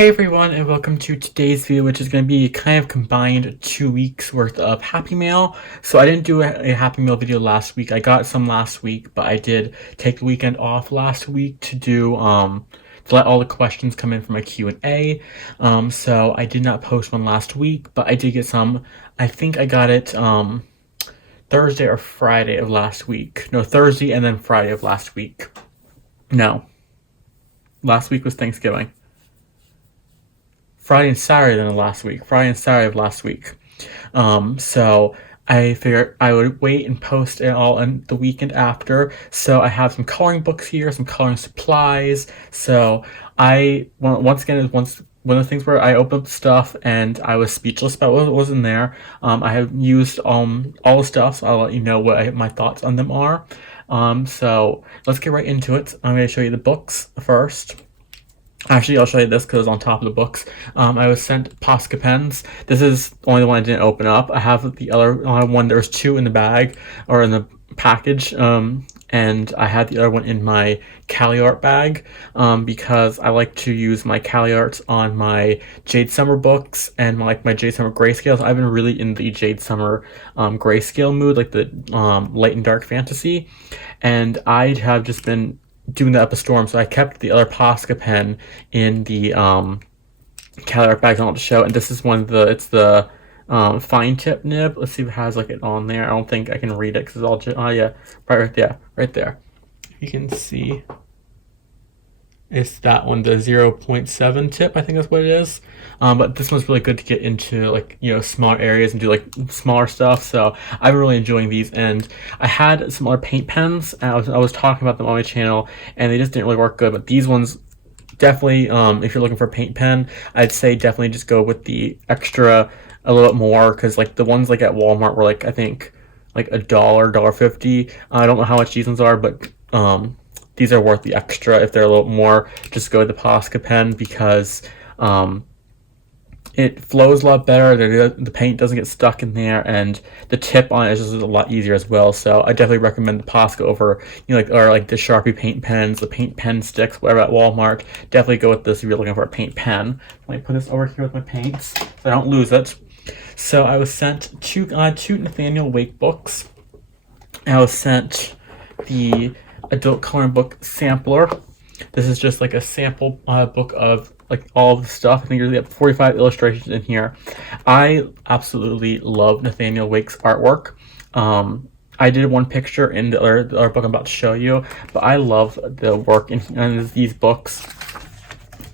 Hey everyone, and welcome to today's video, which is going to be kind of combined 2 weeks worth of Happy Mail. So I didn't do a Happy Mail video last week. I got some last week, but I did take the weekend off last week to do to let all the questions come in for my Q&A. So I did not post one last week, but I did get some. I think I got it Thursday or Friday of last week. No, Thursday and then Friday of last week. No, last week was Thanksgiving. Friday and Saturday than last week. Friday and Saturday of last week. So I figured I would wait and post it all on the weekend after. So I have some coloring books here, some coloring supplies. So once again, one of the things where I opened up stuff and I was speechless about what was in there. I have used all the stuff, so I'll let you know what my thoughts on them are. So let's get right into it. I'm going to show you the books first. Actually, I'll show you this because it's on top of the books. I was sent Posca pens. This is only the one I didn't open up. I have the other one. There's two in the bag or in the package, and I had the other one in my CaliArt bag because I like to use my CaliArts on my Jade Summer books and my Jade Summer grayscales. I've been really in the Jade Summer grayscale mood, like the light and dark fantasy, and I have just been doing the Storm, so I kept the other Posca pen in the CaliArt bags I want to show, and this is one of it's the fine tip nib. Let's see if it has it on there. I don't think I can read it because it's all yeah, right there. You can see it's that one, the 0.7 tip, I think that's what it is. But this one's really good to get into small areas and do smaller stuff. So I'm really enjoying these, and I had some other paint pens, and I was talking about them on my channel, and they just didn't really work good. But these ones definitely, if you're looking for a paint pen, I'd say definitely just go with the extra a little bit more, because the ones at Walmart were I think $1.50. I don't know how much these ones are, but these are worth the extra if they're a little more. Just go with the Posca pen because it flows a lot better. The paint doesn't get stuck in there, and the tip on it is just a lot easier as well. So I definitely recommend the Posca over the Shoppe paint pens, the paint pen sticks, whatever at Walmart. Definitely go with this if you're looking for a paint pen. Let me put this over here with my paints so I don't lose it. So I was sent two Nathaniel Wake books. I was sent the adult coloring book sampler. This is just a sample book of all the stuff. I think there's 45 illustrations in here. I absolutely love Nathaniel Wake's artwork. I did one picture in the other book I'm about to show you, but I love the work in these books.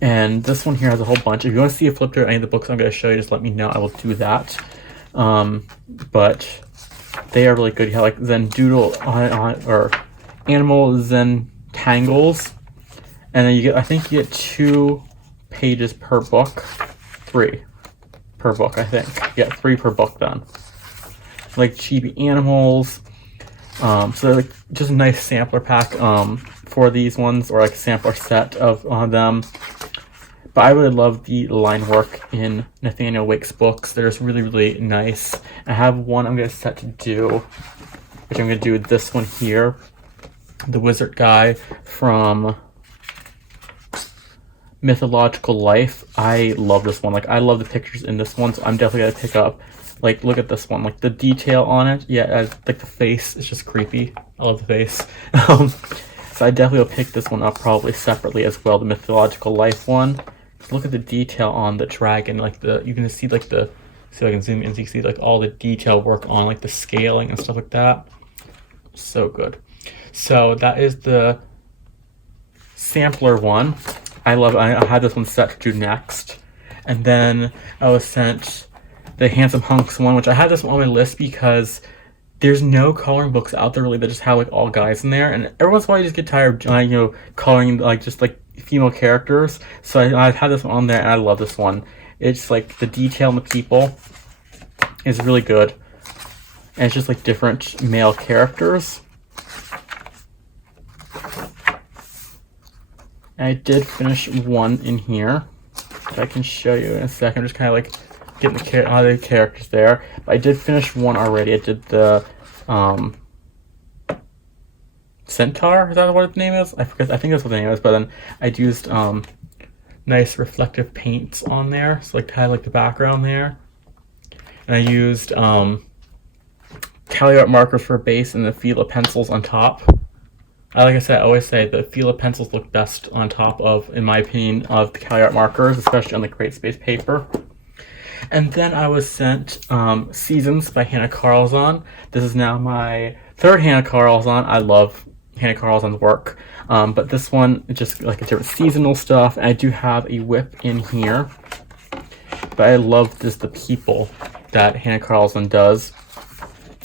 And this one here has a whole bunch. If you want to see a flip through any of the books I'm going to show you, just let me know. I will do that. But they are really good. You have Zen Doodle or Animal Zen Tangles, and then I think you get 2 pages per book, 3 per book. I think yeah, 3 per book then. Chibi animals. So they're just a nice sampler pack for these ones, or a sampler set of them. But I really love the line work in Nathaniel Wake's books. They're just really, really nice. I have one I'm going to set to do, which I'm going to do this one here. The wizard guy from Mythological Life. I love this one. I love the pictures in this one, so I'm definitely going to pick up. Look at this one. The detail on it. Yeah, the face is just creepy. I love the face. So I definitely will pick this one up probably separately as well, the Mythological Life one. Look at the detail on the dragon. You can see see if I can zoom in so you can see all the detail work on the scaling and stuff like that. So good. So that is the sampler one. I love it. I had this one set to do next. And then I was sent the Handsome Hunks one, which I had this one on my list because there's no coloring books out there really that just have all guys in there. And every once in a while you just get tired of coloring just female characters. So I had this one on there, and I love this one. It's the detail in the people is really good. And it's just different male characters. I did finish one in here that I can show you in a second. I'm just kind of getting the characters there. But I did finish one already. I did the Centaur. Is that what its name is? I forget. I think that's what the name is. But then I used nice reflective paints on there, so like to have like the background there. And I used Cali art markers for base and the Fila pencils on top. Like I said, I always say the Fila pencils look best on top of, in my opinion, of the Cali art markers, especially on the Create Space paper. And then I was sent Seasons by Hanna Karlzon. This is now my third Hanna Karlzon. I love Hanna Karlzon's work. But this one is just like a different seasonal stuff. And I do have a whip in here. But I love just the people that Hanna Karlzon does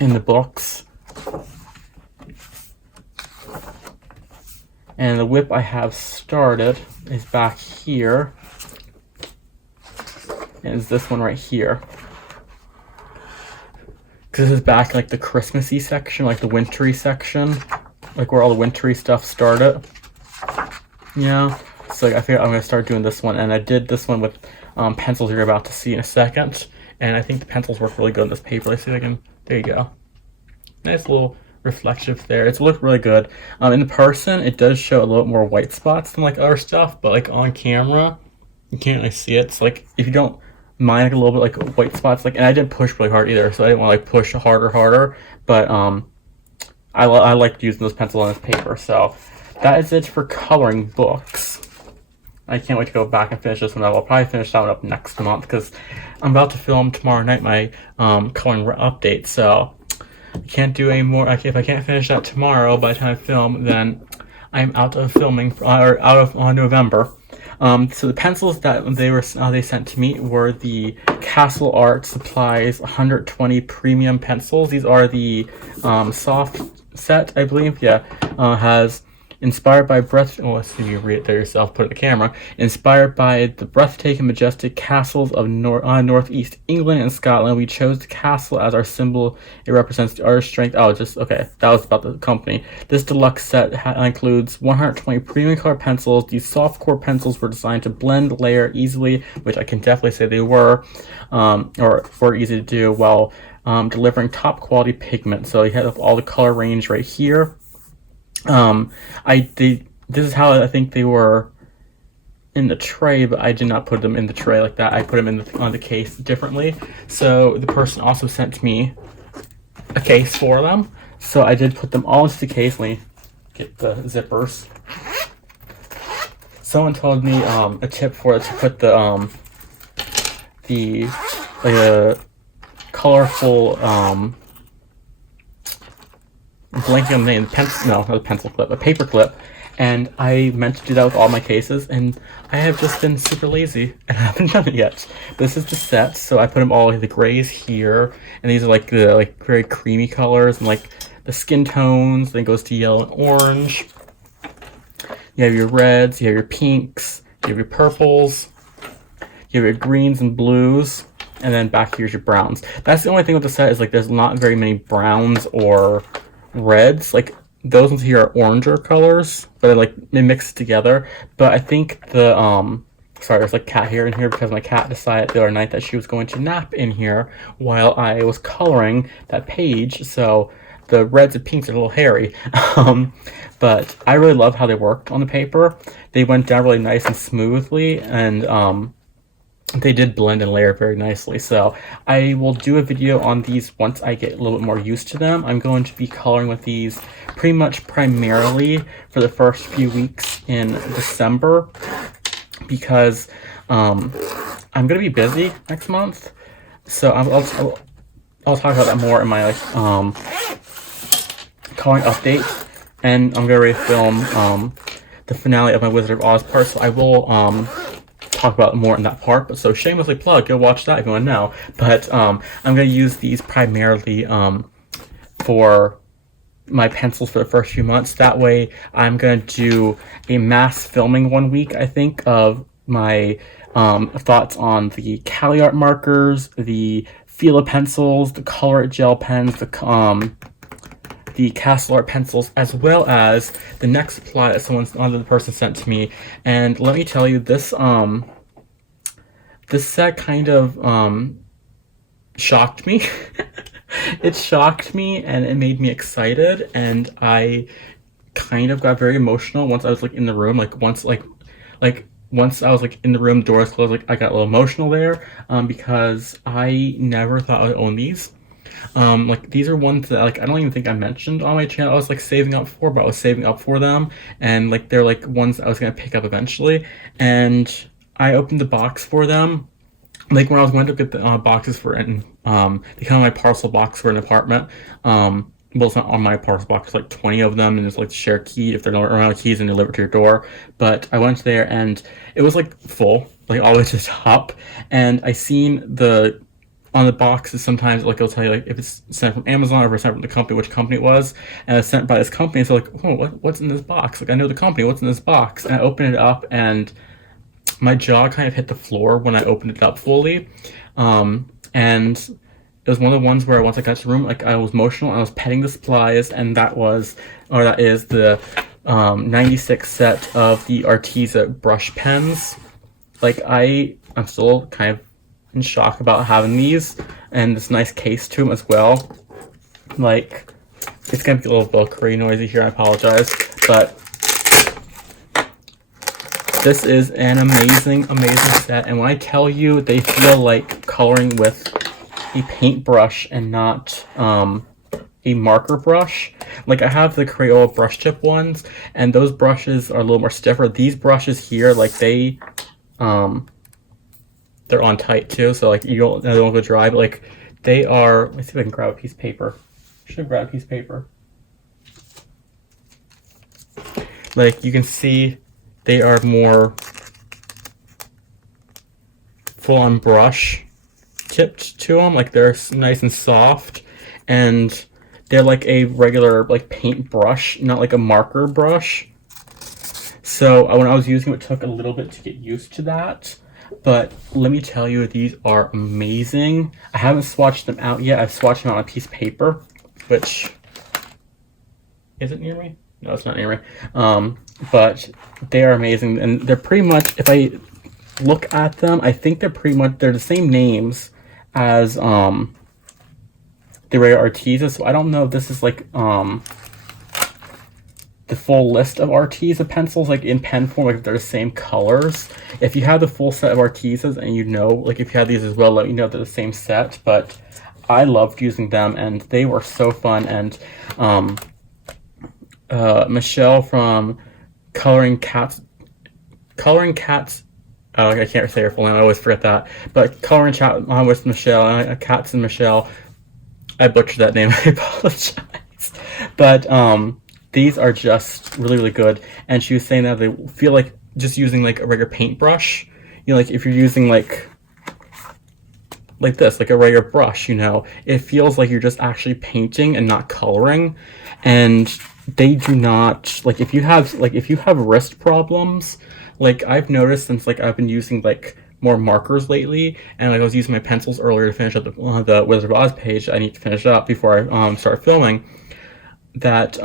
in the books. And the whip I have started is back here. And it's this one right here. Because this is back in like the Christmassy section, like the wintry section. Like where all the wintry stuff started. Yeah. So like, I figured I'm going to start doing this one. And I did this one with pencils you're about to see in a second. And I think the pencils work really good in this paper. Let's see if I can... There you go. Nice little reflective there. It's looked really good. In the person, it does show a little bit more white spots than like other stuff, but like on camera, you can't really see it. So like if you don't mind like a little bit like white spots, like, and I didn't push really hard either, so I didn't want to like push harder. But I liked using those pencils on this paper. So that is it for coloring books. I can't wait to go back and finish this one up. I'll probably finish that one up next month because I'm about to film tomorrow night my coloring update. So I can't do any more. If I can't finish that tomorrow by the time I film, then I'm out of filming, or out of November. So the pencils that they sent to me were the Castle Art Supplies 120 premium pencils. These are the soft set, I believe. Yeah, has inspired by let's see if you read it there yourself. Put it in the camera. Inspired by the breathtaking, majestic castles of northeast England and Scotland, we chose the castle as our symbol. It represents the artist's strength. Oh, just okay. That was about the company. This deluxe set includes 120 premium color pencils. These soft core pencils were designed to blend, layer easily, which I can definitely say they were, or were easy to do, while delivering top quality pigment. So you have all the color range right here. This is how I think they were in the tray, but I did not put them in the tray like that. I put them on the case differently. So the person also sent me a case for them. So I did put them all into the case. Let me get the zippers. Someone told me a tip for it to put the colorful blanking on the name, not a pencil clip, a paper clip, and I meant to do that with all my cases, and I have just been super lazy and I haven't done it yet. This is the set, so I put them all in the grays here, and these are like the very creamy colors and like the skin tones. Then it goes to yellow and orange. You have your reds, you have your pinks, you have your purples, you have your greens and blues, and then back here's your browns. That's the only thing with the set is like there's not very many browns or reds. Like those ones here are oranger colors, but they mix together. But I think the sorry, there's like cat hair in here because my cat decided the other night that she was going to nap in here while I was coloring that page. So the reds and pinks are a little hairy. But I really love how they worked on the paper. They went down really nice and smoothly, and they did blend and layer very nicely. So I will do a video on these once I get a little bit more used to them. I'm going to be coloring with these pretty much primarily for the first few weeks in December because I'm going to be busy next month. So I'll talk about that more in my coloring update. And I'm going to film the finale of my Wizard of Oz part, so I will talk about more in that part. But so shamelessly plug, go watch that if you want to know. But I'm going to use these primarily for my pencils for the first few months. That way I'm going to do a mass filming one week, I think, of my thoughts on the Cali art markers, the Fila pencils, the color gel pens, the Castle Art pencils, as well as the next supply that another person sent to me. And let me tell you, this set kind of shocked me. It shocked me and it made me excited, and I kind of got very emotional once I was in the room. Once once I was like in the room, doors closed, like I got a little emotional there, because I never thought I would own these. Like these are ones that like I don't even think I mentioned on my channel. I was like saving up for, but I was saving up for them, and like they're like ones I was gonna pick up eventually. And I opened the box for them. Like when I was going to get the boxes for it, and they come in my parcel box for an apartment. Well, it's not on my parcel box. There's like 20 of them, and it's like share key if they're not around keys and deliver to your door. But I went there and it was like full, like all the way to the top. And I seen the on the boxes sometimes like it'll tell you like if it's sent from Amazon or if it's sent from the company, which company it was, and it's sent by this company. So like, oh, what's in this box? Like I know the company. What's in this box? And I open it up and my jaw kind of hit the floor when I opened it up fully. And it was one of the ones where once I got to the room, like I was emotional and I was petting the supplies, and that is the 96 set of the Arrtx brush pens. Like I'm still kind of in shock about having these, and this nice case to them as well. Like it's gonna be a little Velcro noisy here, I apologize, but this is an amazing set, and when I tell you they feel like coloring with a paintbrush and not a marker brush. Like I have the Crayola brush tip ones, and those brushes are a little more stiffer. These brushes here, like they're on tight too, so like they don't go dry, but like they are. Let's see if I can grab a piece of paper. Should grab a piece of paper. Like you can see, they are more full-on brush tipped to them. Like they're nice and soft, and they're like a regular like paint brush, not like a marker brush. So when I was using it, it took a little bit to get used to that. But let me tell you, these are amazing. I haven't swatched them out yet. I've swatched them on a piece of paper, which is it near me? No, it's not near me. But they are amazing, and they're pretty much, if I look at them, I think they're the same names as the regular Arrtx. So I don't know if this is like the full list of Arrtx pencils, like in pen form, like if they're the same colors. If you have the full set of Arrtx and you know, like if you have these as well, let me know they're the same set. But I loved using them, and they were so fun. And Michelle from Coloring Cats. I can't say her full name. I always forget that. But Coloring Chat with Michelle, Cats and Michelle. I butchered that name. I apologize. But these are just really, really good. And she was saying that they feel like just using like a regular paintbrush. You know, like if you're using like this, like a regular brush, you know, it feels like you're just actually painting and not coloring. And they do not, like if you have wrist problems, like I've noticed since like I've been using like more markers lately, and like I was using my pencils earlier to finish up the Wizard of Oz page. I need to finish it up before I start filming. That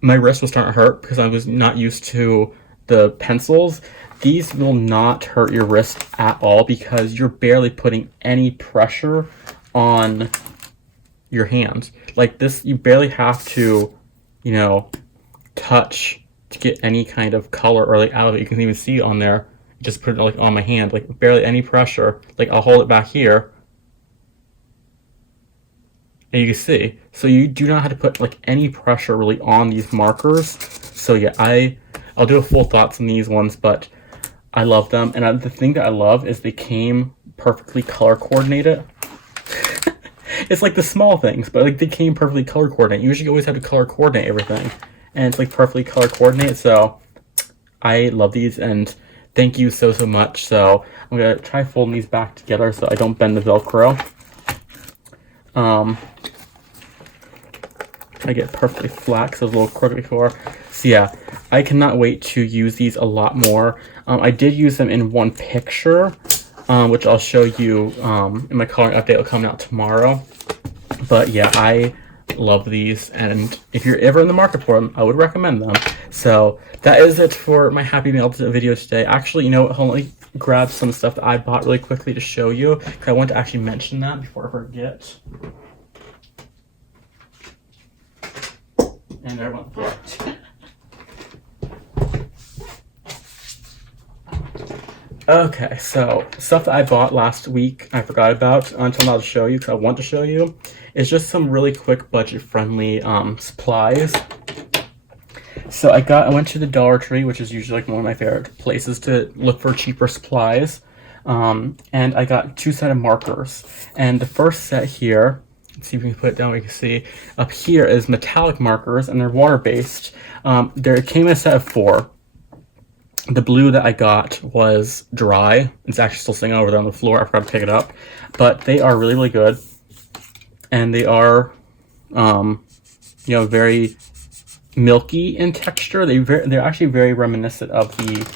my wrist was starting to hurt because I was not used to the pencils. These will not hurt your wrist at all because you're barely putting any pressure on your hand. Like this, you barely have to, you know, touch to get any kind of color or like out of it. You can even see it on there. Just put it like on my hand, like barely any pressure. Like I'll hold it back here, and you can see. So you do not have to put like any pressure really on these markers. So yeah, I'll do a full thoughts on these ones, but I love them. And the thing that I love is they came perfectly color coordinated. It's like the small things, but like they came perfectly color coordinated. Usually you always have to color coordinate everything, and it's like perfectly color coordinated. So I love these, and thank you so much. So I'm gonna try folding these back together so I don't bend the Velcro. I get perfectly flat because it was a little crooked before. So yeah, I cannot wait to use these a lot more. I did use them in one picture, which I'll show you in my coloring update. It'll come out tomorrow. But yeah, I love these, and if you're ever in the market for them, I would recommend them. So that is it for my Happy Meal video today. Actually, you know what? Let me grab some stuff that I bought really quickly to show you, because I want to actually mention that before I forget. And there went that. Okay, so stuff that I bought last week I forgot about until now to show you because I want to show you is just some really quick budget-friendly supplies. So I went to the Dollar Tree, which is usually like one of my favorite places to look for cheaper supplies, and I got 2 sets of markers. And the first set here, let's see if we can put it down. We can see up here is metallic markers, and they're water-based. There came a set of 4. The blue that I got was dry. It's actually still sitting over there on the floor. I forgot to pick it up. But they are really, really good. And they are, very milky in texture. They're actually very reminiscent of the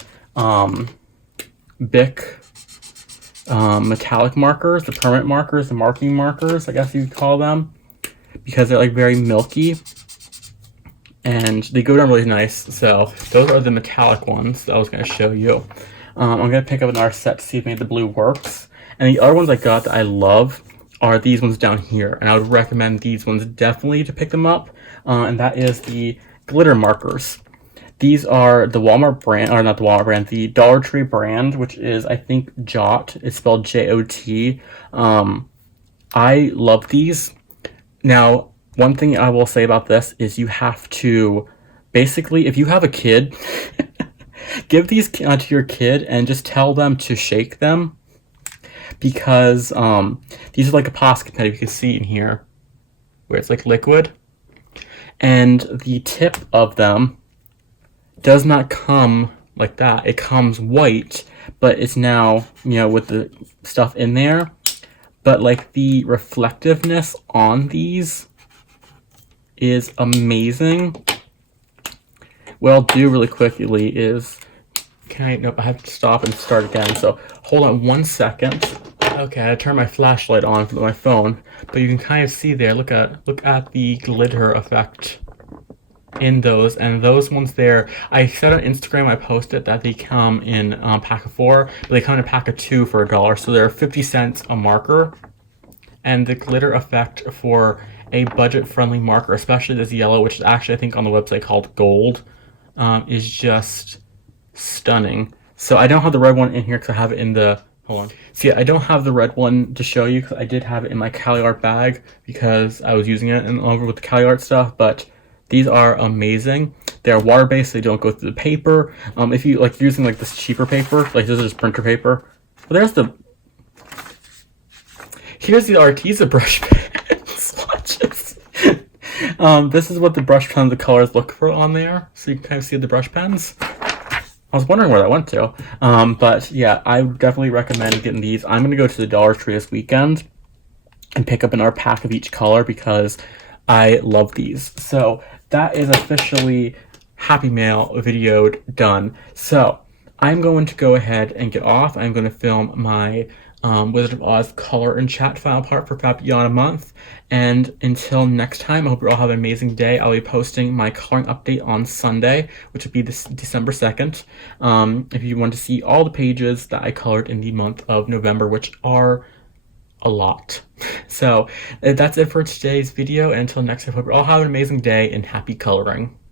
Bic metallic markers, the permanent markers, the marking markers, I guess you could call them. Because they're like very milky. And they go down really nice. So those are the metallic ones that I was going to show you. I'm going to pick up another set to see if maybe the blue works. And the other ones I got that I love are these ones down here. And I would recommend these ones definitely to pick them up. And that is the glitter markers. These are the Walmart brand, or not the Walmart brand, the Dollar Tree brand, which is, I think, Jot. It's spelled J-O-T. I love these. Now, one thing I will say about this is you have to, basically, if you have a kid, give these to your kid and just tell them to shake them, because these are like a Posca pen, you can see in here, where it's like liquid, and the tip of them does not come like that. It comes white, but it's now, with the stuff in there, but like the reflectiveness on these is amazing. What I'll do really quickly is, nope, I have to stop and start again. So hold on 1 second. Okay, I turned my flashlight on with my phone, but you can kind of see there. Look at the glitter effect in those, and those ones there. I said on Instagram, I posted that they come in a pack of 4, but they come in a pack of 2 for $1. So they're 50 cents a marker, and the glitter effect for a budget-friendly marker, especially this yellow, which is actually, I think, on the website called Gold, is just stunning. So I don't have the red one in here because I have it in the, hold on. See, I don't have the red one to show you because I did have it in my CaliArt bag because I was using it over with the CaliArt stuff, but these are amazing. They're water-based, they don't go through the paper. If you like using like this cheaper paper, like this is printer paper, well, here's the Arrtx brush pen swatches. This is what the brush pens, the colors look for on there. So you can kind of see the brush pens. I was wondering where that went to. But yeah, I would definitely recommend getting these. I'm going to go to the Dollar Tree this weekend and pick up another pack of each color because I love these. So that is officially Happy Mail videoed done. So I'm going to go ahead and get off. I'm going to film my Wizard of Oz color and chat final part for Fabiana month. And until next time, I hope you all have an amazing day. I'll be posting my coloring update on Sunday, which will be this December 2nd. If you want to see all the pages that I colored in the month of November, which are a lot. So that's it for today's video. And until next time, I hope you all have an amazing day and happy coloring.